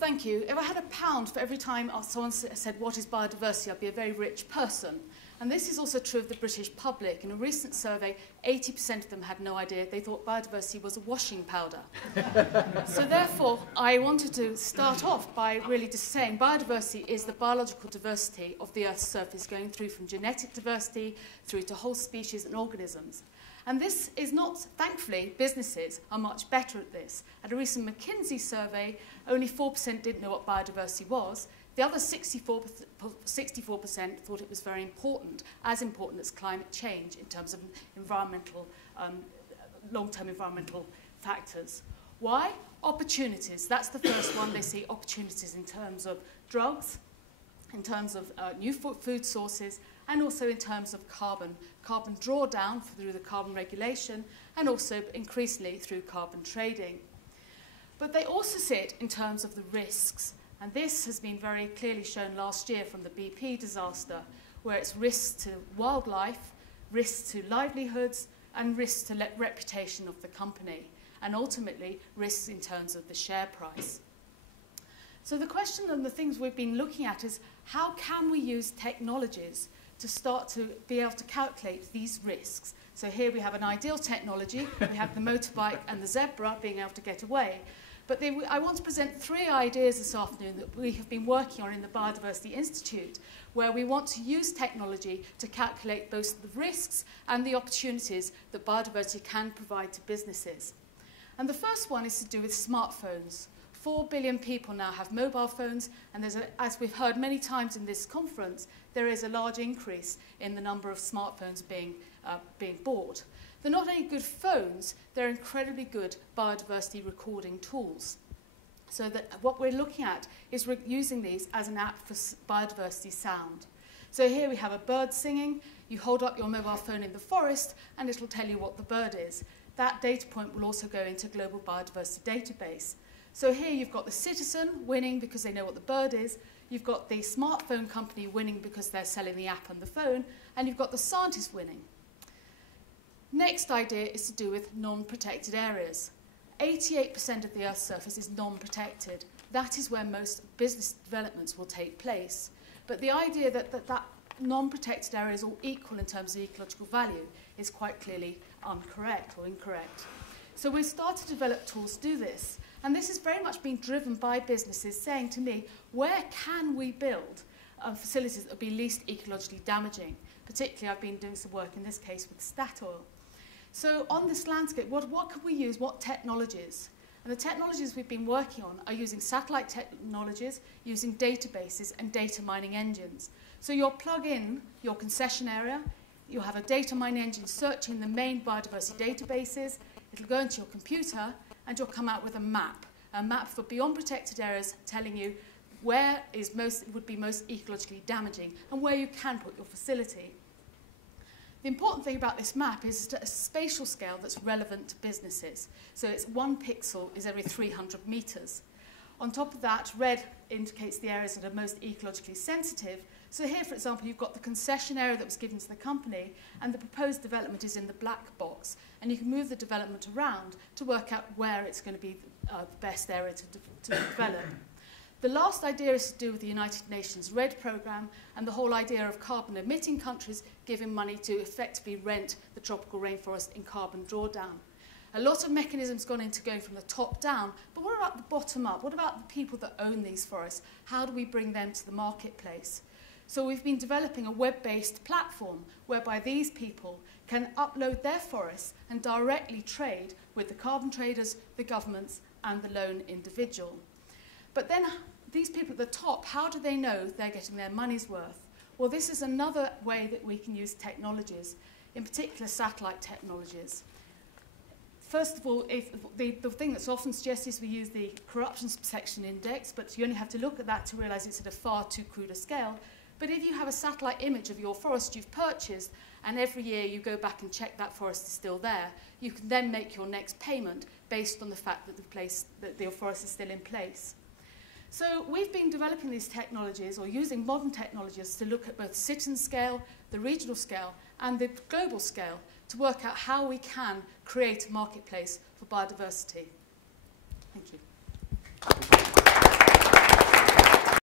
thank you. If I had £1 for every time someone said, what is biodiversity, I'd be a very rich person. And this is also true of the British public. In a recent survey, 80% of them had no idea. They thought biodiversity was a washing powder. So therefore, I wanted to start off by really just saying biodiversity is the biological diversity of the Earth's surface, going through from genetic diversity through to whole species and organisms. And this is not, thankfully, businesses are much better at this. At a recent McKinsey survey, only 4% didn't know what biodiversity was. The other 64% thought it was very important, as important as climate change in terms of environmental, long-term environmental factors. Why? Opportunities. That's the first one. They see opportunities in terms of drugs, in terms of new food sources, and also in terms of carbon drawdown through the carbon regulation, and also increasingly through carbon trading. But they also see it in terms of the risks. And this has been very clearly shown last year from the BP disaster, where it's risks to wildlife, risks to livelihoods, and risks to reputation of the company, and ultimately risks in terms of the share price. So the question and the things we've been looking at is how can we use technologies to start to be able to calculate these risks? So here we have an ideal technology. We have the motorbike and the zebra being able to get away. But I want to present 3 ideas this afternoon that we have been working on in the Biodiversity Institute, where we want to use technology to calculate both the risks and the opportunities that biodiversity can provide to businesses. And the first one is to do with smartphones. 4 billion people now have mobile phones, and as we've heard many times in this conference, there is a large increase in the number of smartphones being bought. They're not only good phones, they're incredibly good biodiversity recording tools. So that what we're looking at is using these as an app for biodiversity sound. So here we have a bird singing. You hold up your mobile phone in the forest, and it'll tell you what the bird is. That data point will also go into Global Biodiversity Database. So here you've got the citizen winning because they know what the bird is. You've got the smartphone company winning because they're selling the app and the phone. And you've got the scientist winning. Next idea is to do with non-protected areas. 88% of the Earth's surface is non-protected. That is where most business developments will take place. But the idea that non-protected area is all equal in terms of ecological value is quite clearly incorrect. So we've started to develop tools to do this. And this has very much been driven by businesses saying to me, where can we build facilities that will be least ecologically damaging? Particularly, I've been doing some work in this case with Statoil. So on this landscape, what can we use? What technologies? And the technologies we've been working on are using satellite technologies, using databases and data mining engines. So you'll plug in your concession area, you'll have a data mining engine searching the main biodiversity databases, it'll go into your computer, and you'll come out with a map for beyond protected areas telling you where would be most ecologically damaging and where you can put your facility. The important thing about this map is it's at a spatial scale that's relevant to businesses. So it's 1 pixel is every 300 meters. On top of that, red indicates the areas that are most ecologically sensitive. So here, for example, you've got the concession area that was given to the company, and the proposed development is in the black box. And you can move the development around to work out where it's going to be the best area to develop. The last idea is to do with the United Nations RED programme and the whole idea of carbon-emitting countries giving money to effectively rent the tropical rainforest in carbon drawdown. A lot of mechanisms gone into going from the top down, but what about the bottom up? What about the people that own these forests? How do we bring them to the marketplace? So we've been developing a web-based platform whereby these people can upload their forests and directly trade with the carbon traders, the governments, and the lone individual. But then these people at the top, how do they know they're getting their money's worth? Well, this is another way that we can use technologies, in particular satellite technologies. First of all, the thing that's often suggested is we use the corruption protection index, but you only have to look at that to realise it's at a far too crude a scale. But if you have a satellite image of your forest you've purchased, and every year you go back and check that forest is still there, you can then make your next payment based on the fact that your forest is still in place. So we've been developing these technologies, or using modern technologies, to look at both citizen scale, the regional scale, and the global scale to work out how we can create a marketplace for biodiversity. Thank you.